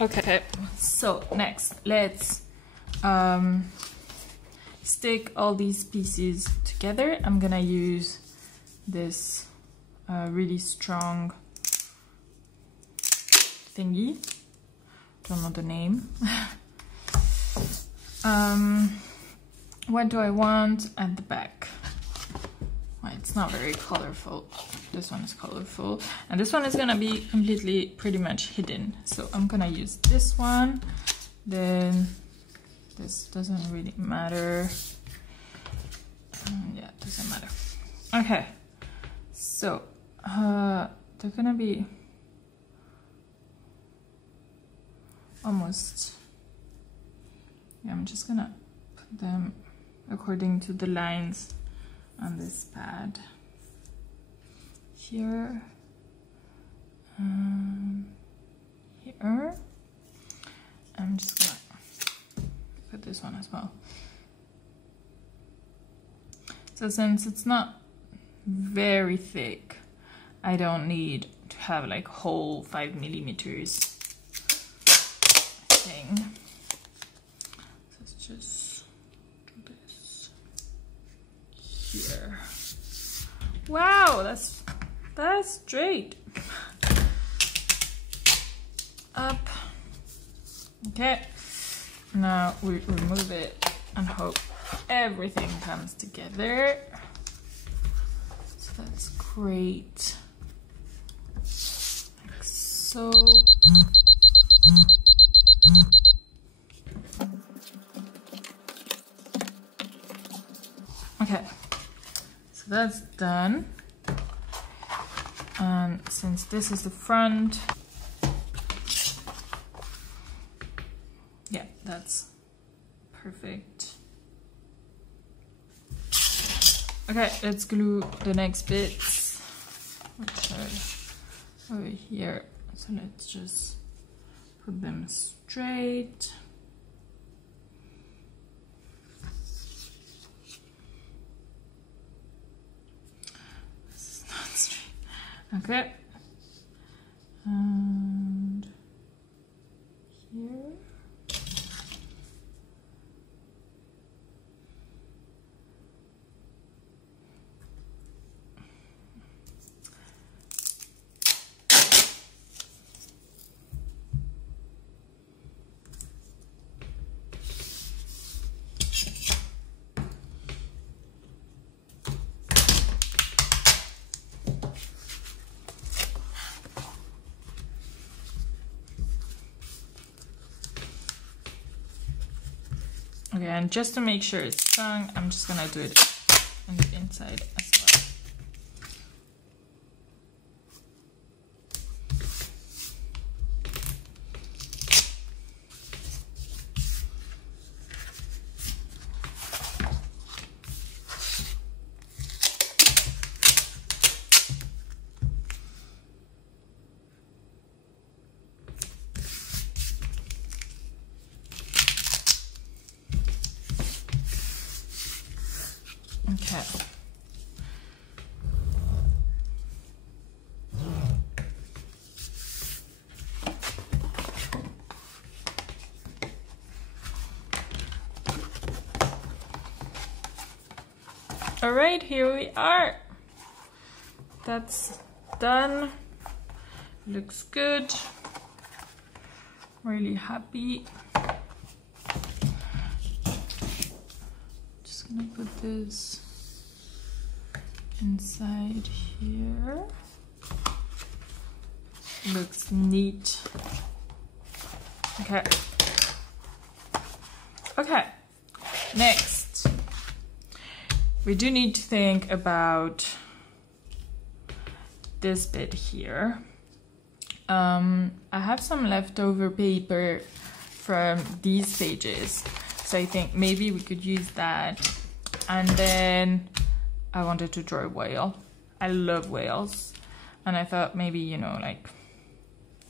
Okay, so next let's stick all these pieces together. I'm gonna use this really strong thingy, don't know the name. What do I want at the back? Well, it's not very colorful. This one is colorful, and this one is gonna be completely pretty much hidden, so I'm gonna use this one. Then this doesn't really matter. Yeah, it doesn't matter. Okay, so they're gonna be almost, yeah, I'm just gonna put them according to the lines on this pad here and here. I'm just gonna put this one as well. So since it's not very thick, I don't need to have like whole 5 millimeters thing. So let's just do this here. Wow, that's straight. Up. Okay. Now we remove it and hope everything comes together. So that's great. Like so. Okay, so that's done. And since this is the front, yeah, that's perfect. Okay, let's glue the next bits, which are over here. So let's just put them straight. This is not straight. Okay. And here. Okay, and just to make sure it's strong, I'm just gonna do it on the inside as well. Okay. All right, here we are. That's done. Looks good. Really happy. Just gonna put this inside here. Looks neat. Okay. Okay. Next, we do need to think about this bit here. I have some leftover paper from these pages, so I think maybe we could use that. And then I wanted to draw a whale. I love whales, and I thought maybe, you know, like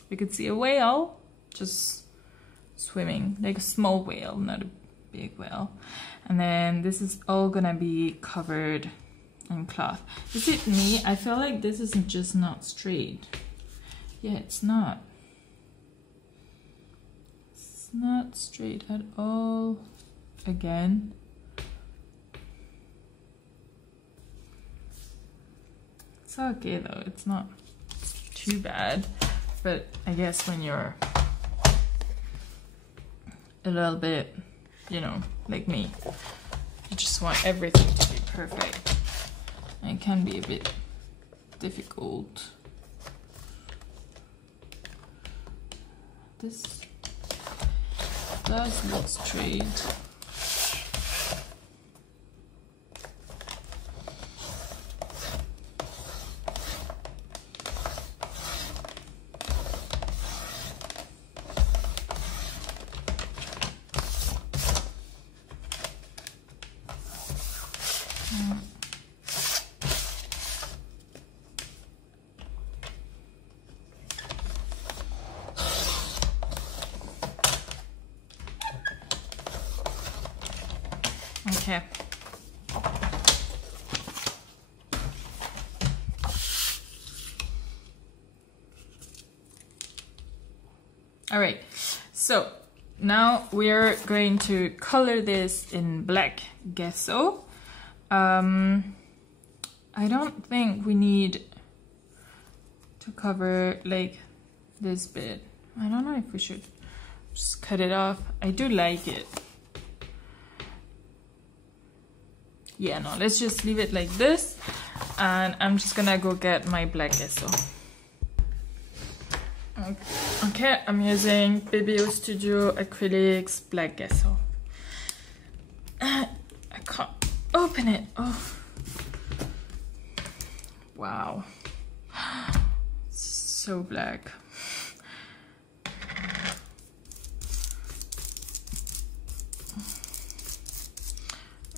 we could see a whale just swimming, like a small whale, not a big whale. And then this is all gonna be covered in cloth. Is it me? I feel like this is just not straight. Yeah, it's not. not straight at all again. It's okay though, it's not too bad, but I guess when you're a little bit, you know, like me, you just want everything to be perfect. And it can be a bit difficult. This does look straight. Okay. All right, so now we're going to color this in black gesso. I don't think we need to cover like this bit. I don't know if we should just cut it off. I do like it. Yeah, no, let's just leave it like this, and I'm just gonna go get my black gesso. Okay, I'm using BBO Studio Acrylics Black Gesso. I can't open it. Oh, wow, so black.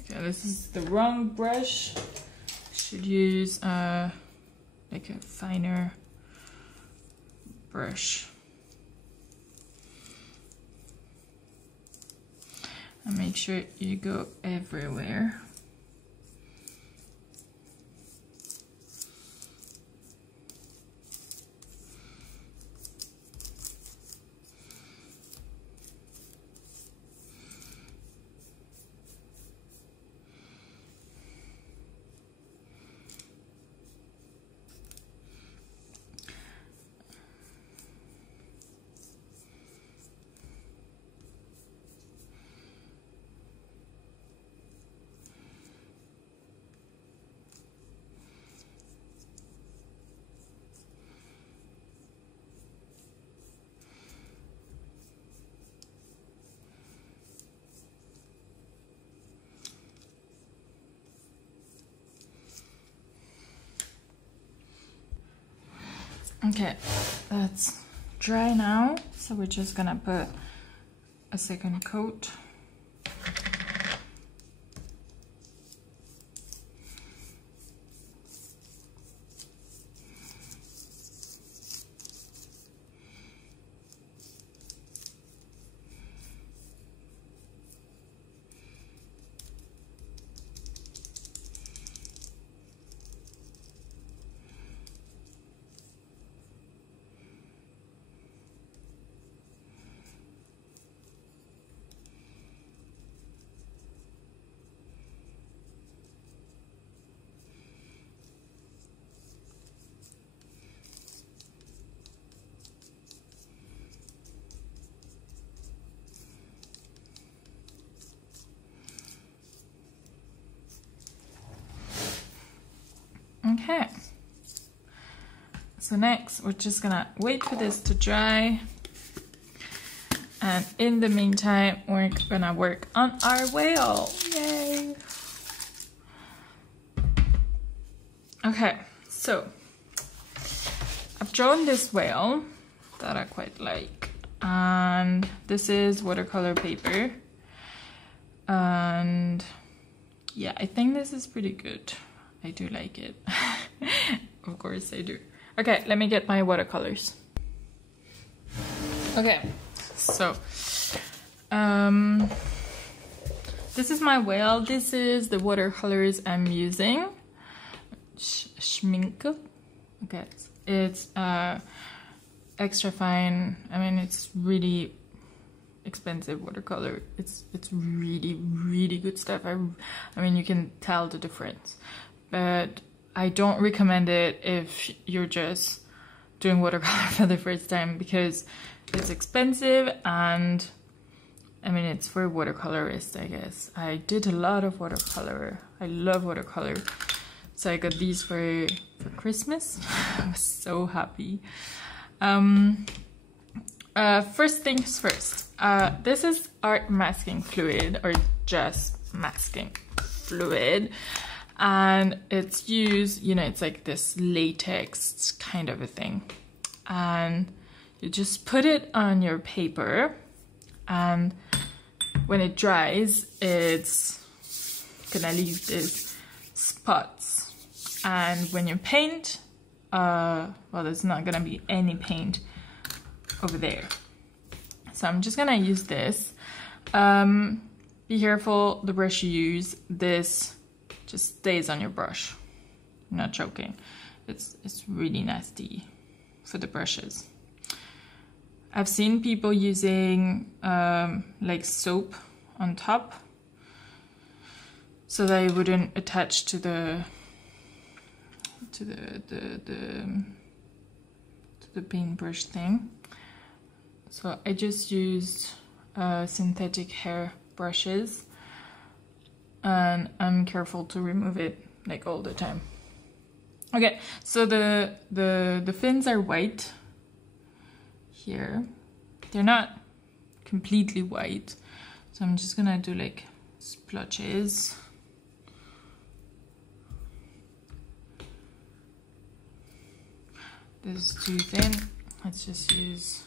Okay, this is the wrong brush. Should use like a finer brush. And make sure you go everywhere. Okay, that's dry now, so we're just gonna put a second coat. Okay, so next we're just gonna wait for this to dry, and in the meantime we're gonna work on our whale. Yay! Okay, so I've drawn this whale that I quite like, and this is watercolor paper, and yeah, I think this is pretty good. I do like it. Of course I do. Okay, let me get my watercolors. Okay, so this is my whale. This is the watercolors I'm using. Schminke. Okay, it's extra fine. I mean, expensive watercolor. It's really good stuff. I mean, you can tell the difference, but I don't recommend it if you're just doing watercolor for the first time, because it's expensive, and I mean, it's for watercolorists, I guess. I did a lot of watercolor. I love watercolor. So I got these for Christmas. I was so happy. First things first. This is art masking fluid, or just masking fluid. And it's used, you know, it's like this latex kind of a thing. And you just put it on your paper, and when it dries, it's gonna leave these spots. And when you paint, well, there's not gonna be any paint over there. So I'm just gonna use this. Be careful the brush you use. This just stays on your brush. I'm not joking. It's really nasty for the brushes. I've seen people using like soap on top, so that it wouldn't attach to the paintbrush thing. So I just used synthetic hair brushes, and I'm careful to remove it like all the time. Okay, so the fins are white here. They're not completely white, so I'm just gonna do like splotches. This is too thin. Let's just use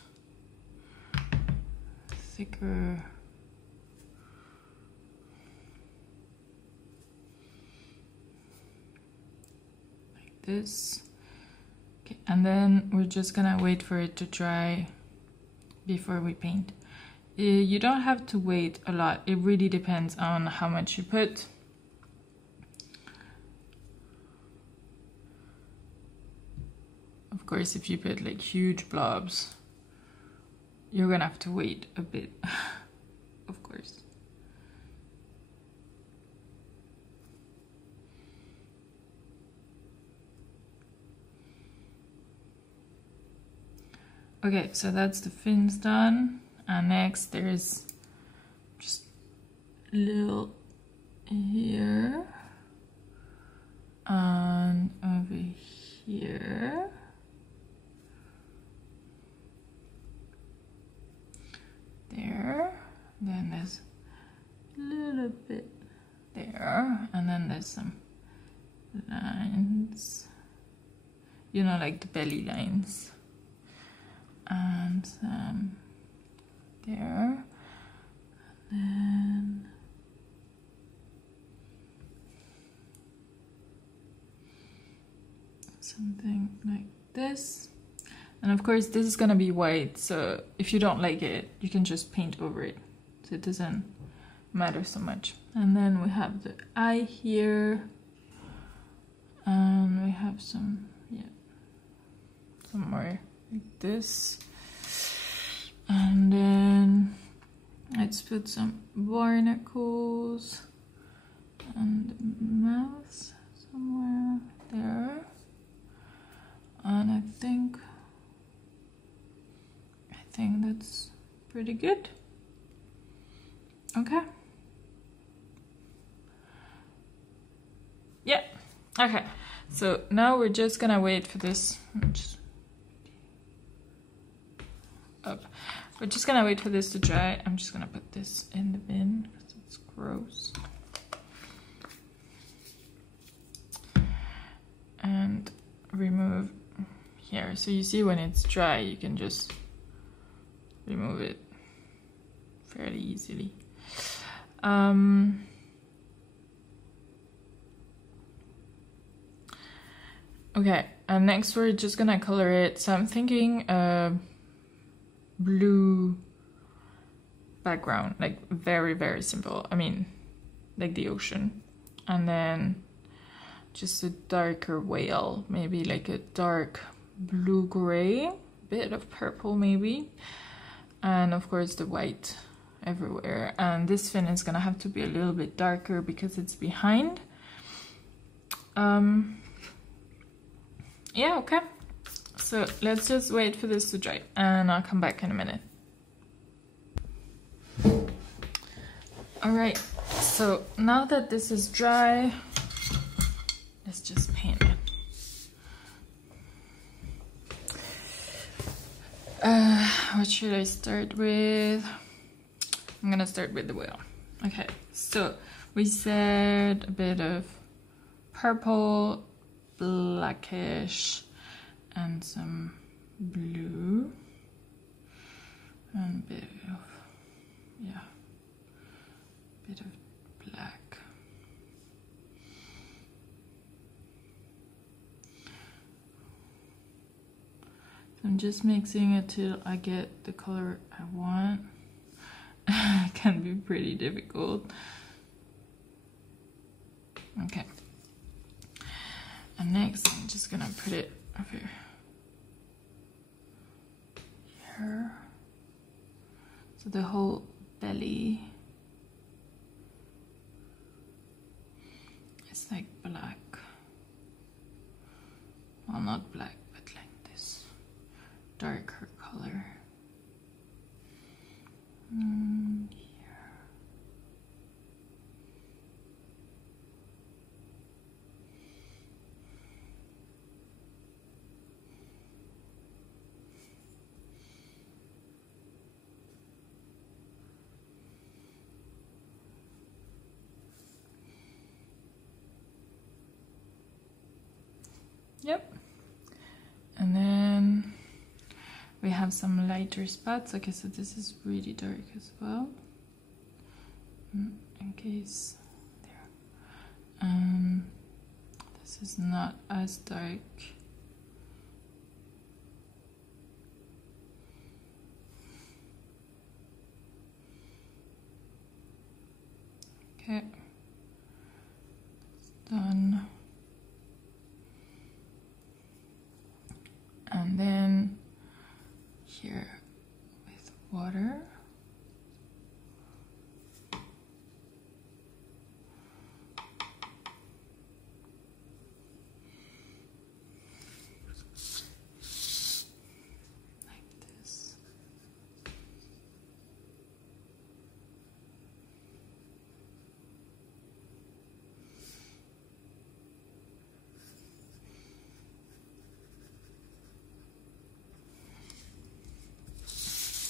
thicker. Like this. Okay, and then we're just gonna wait for it to dry before we paint. You don't have to wait a lot. It really depends on how much you put. Of course, if you put like huge blobs, you're gonna have to wait a bit, of course. Okay, so that's the fins done. And next there's just a little here and over here. There, then there's a little bit there, and then there's some lines, you know, like the belly lines, and some there, and then something like this. And of course this is gonna be white, so if you don't like it, you can just paint over it, so it doesn't matter so much. And then we have the eye here, and we have some, yeah, some more like this. And then let's put some barnacles and the mouth somewhere there. And I think that's pretty good. Okay. Yeah. Okay. So now we're just gonna wait for this. Up. We're just gonna wait for this to dry. I'm just gonna put this in the bin because it's gross. And remove here. So you see when it's dry, you can just remove it fairly easily. Okay, and next we're just gonna color it. So I'm thinking blue background, like very simple. I mean, like the ocean. And then just a darker whale, maybe like a dark blue-gray, bit of purple maybe. And of course the white everywhere. And this fin is gonna have to be a little bit darker because it's behind. Yeah, okay. So let's just wait for this to dry and I'll come back in a minute. Alright, so now that this is dry, let's just paint it. What should I start with? I'm gonna start with the whale. Okay, so we said a bit of purple, blackish, and some blue, and a bit of, yeah, bit of black. So I'm just mixing it till I get the color I want. It can be pretty difficult. Okay. And next I'm just gonna put it over here. So the whole belly is like black. Well, not black, but like this darker color. Here. Yep. And then we have some lighter spots. Okay, so this is really dark as well. In case there. This is not as dark. Okay. It's done. And then here with water. Like this.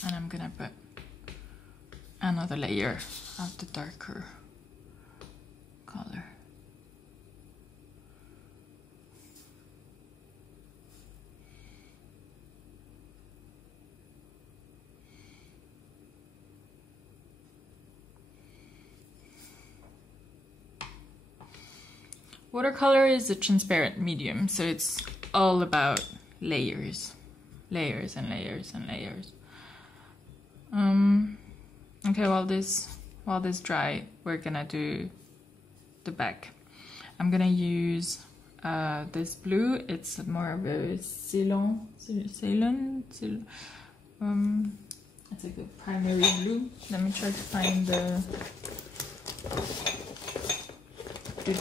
And I'm gonna put another layer of the darker color. Watercolor is a transparent medium, so it's all about layers. Layers and layers and layers. Okay, while this dry, we're gonna do the back. I'm gonna use this blue. It's more of a Ceylon. It's like a primary blue. Let me try to find the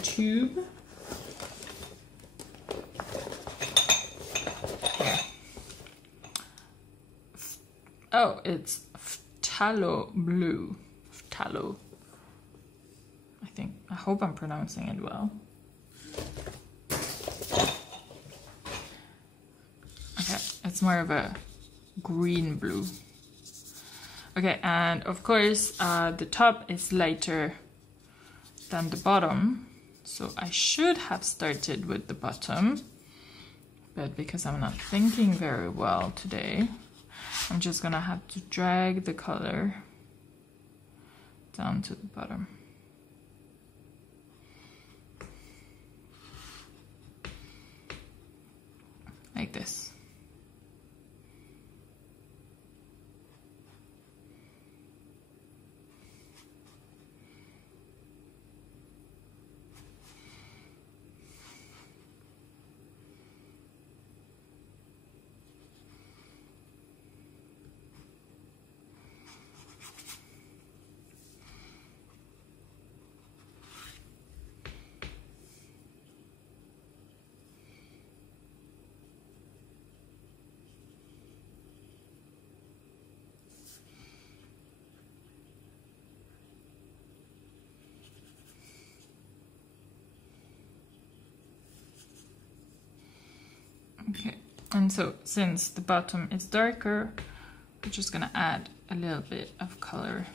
tube. Here. Oh, it's phthalo blue. Phthalo. I hope I'm pronouncing it well. Okay, it's more of a green blue. Okay, and of course the top is lighter than the bottom, so I should have started with the bottom, but because I'm not thinking very well today, I'm just gonna have to drag the color down to the bottom. Like this. Okay, and so since the bottom is darker, we're just gonna add a little bit of color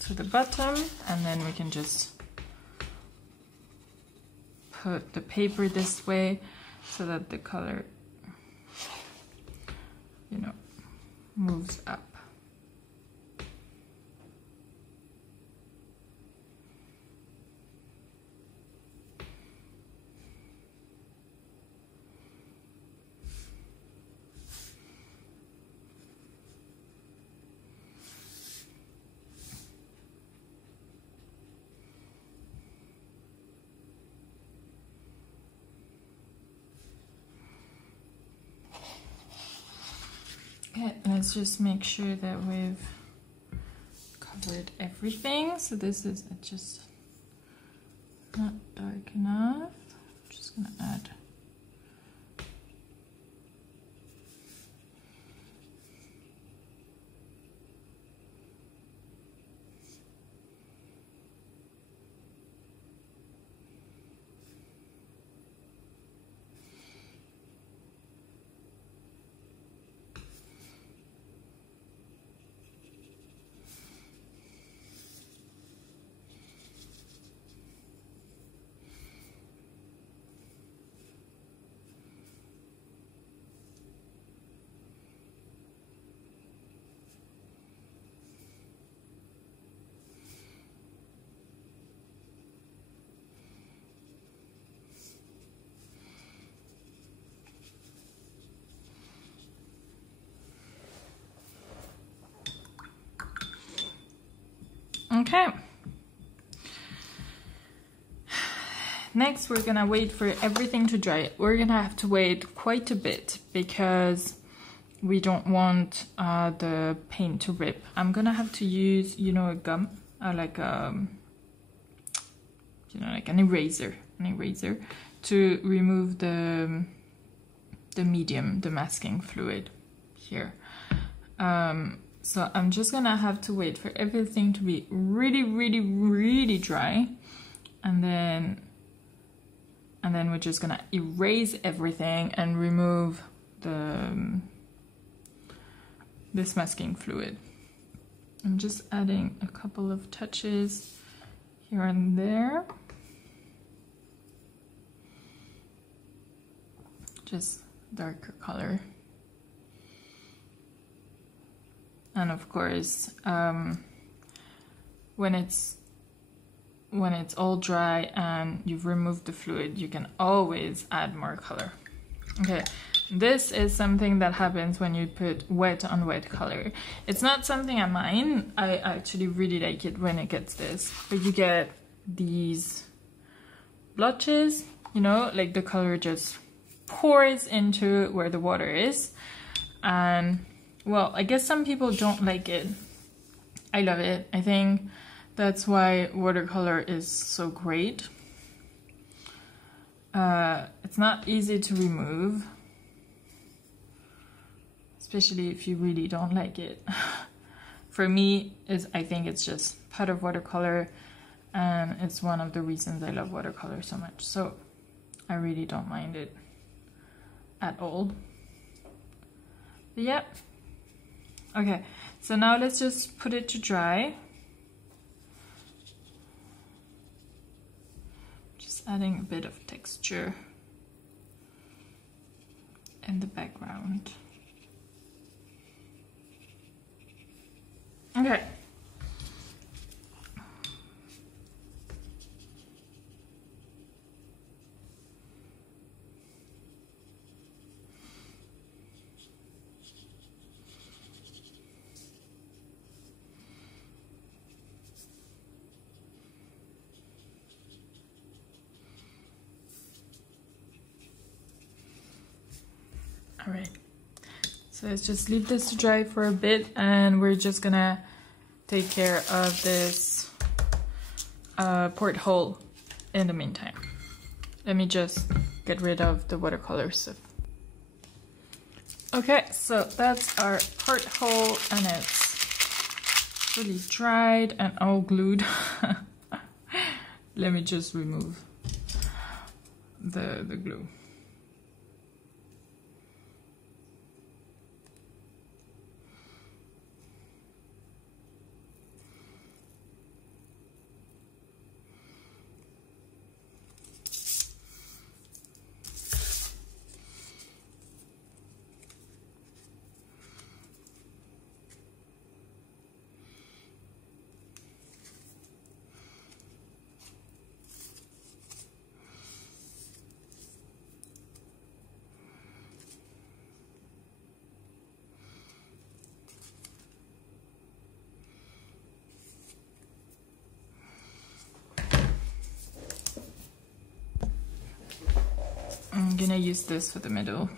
to the bottom, and then we can just put the paper this way so that the color, you know, moves up. Okay, let's just make sure that we've covered everything. So this is just not dark enough. I'm just gonna add . Okay. Next, we're gonna wait for everything to dry. We're gonna have to wait quite a bit because we don't want the paint to rip. I'm gonna have to use, you know, a gum, like you know, like an eraser to remove the medium, the masking fluid here. So I'm just gonna have to wait for everything to be really dry, and then we're just gonna erase everything and remove this masking fluid. I'm just adding a couple of touches here and there, just darker color. And of course, when it's all dry and you've removed the fluid, you can always add more color. Okay, this is something that happens when you put wet on wet color. It's not something I mind. I actually really like it when it gets this, but you get these blotches, you know, like the color just pours into where the water is. And well, I guess some people don't like it. I love it. I think that's why watercolor is so great. It's not easy to remove, especially if you really don't like it. For me, I think it's just part of watercolor, and it's one of the reasons I love watercolor so much. So I really don't mind it at all. But yeah. Okay, so now let's just put it to dry. Just adding a bit of texture in the background. Okay. All right, so let's just leave this to dry for a bit, and we're just gonna take care of this porthole in the meantime. Let me just get rid of the watercolor stuff. Okay, so that's our porthole, and it's fully dried and all glued. Let me just remove the glue. gonna use this for the middle.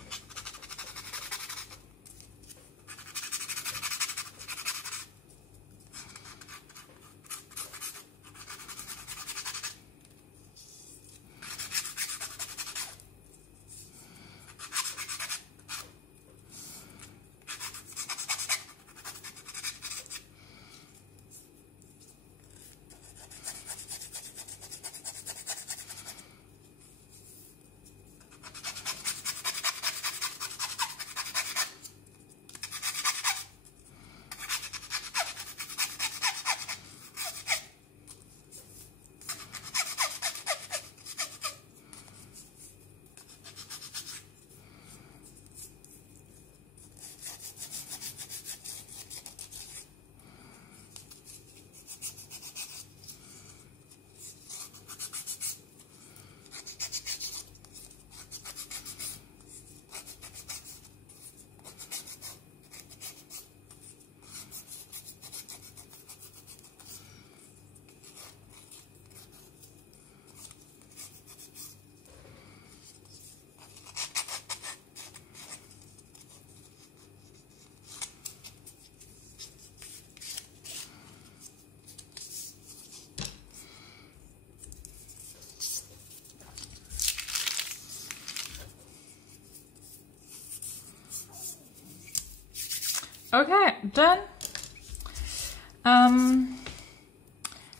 Okay, done.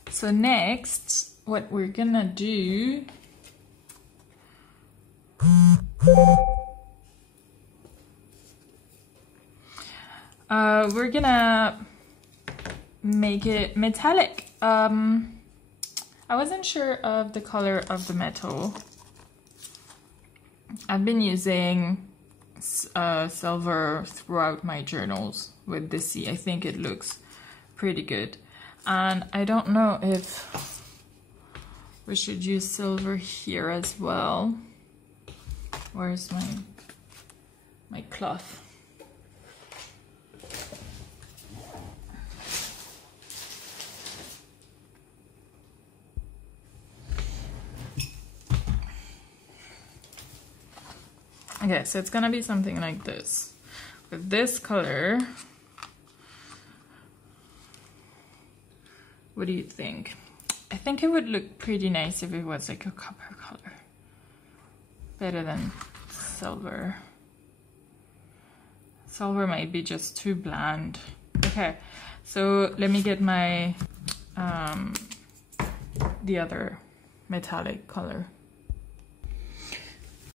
So next, what we're gonna do, we're gonna make it metallic. I wasn't sure of the color of the metal. I've been using silver throughout my journals with the sea. I think it looks pretty good, and I don't know if we should use silver here as well. Where's my cloth? Okay, so it's gonna be something like this. With this color, what do you think? I think it would look pretty nice if it was like a copper color. Better than silver. Silver might be just too bland. Okay, so let me get my the other metallic color.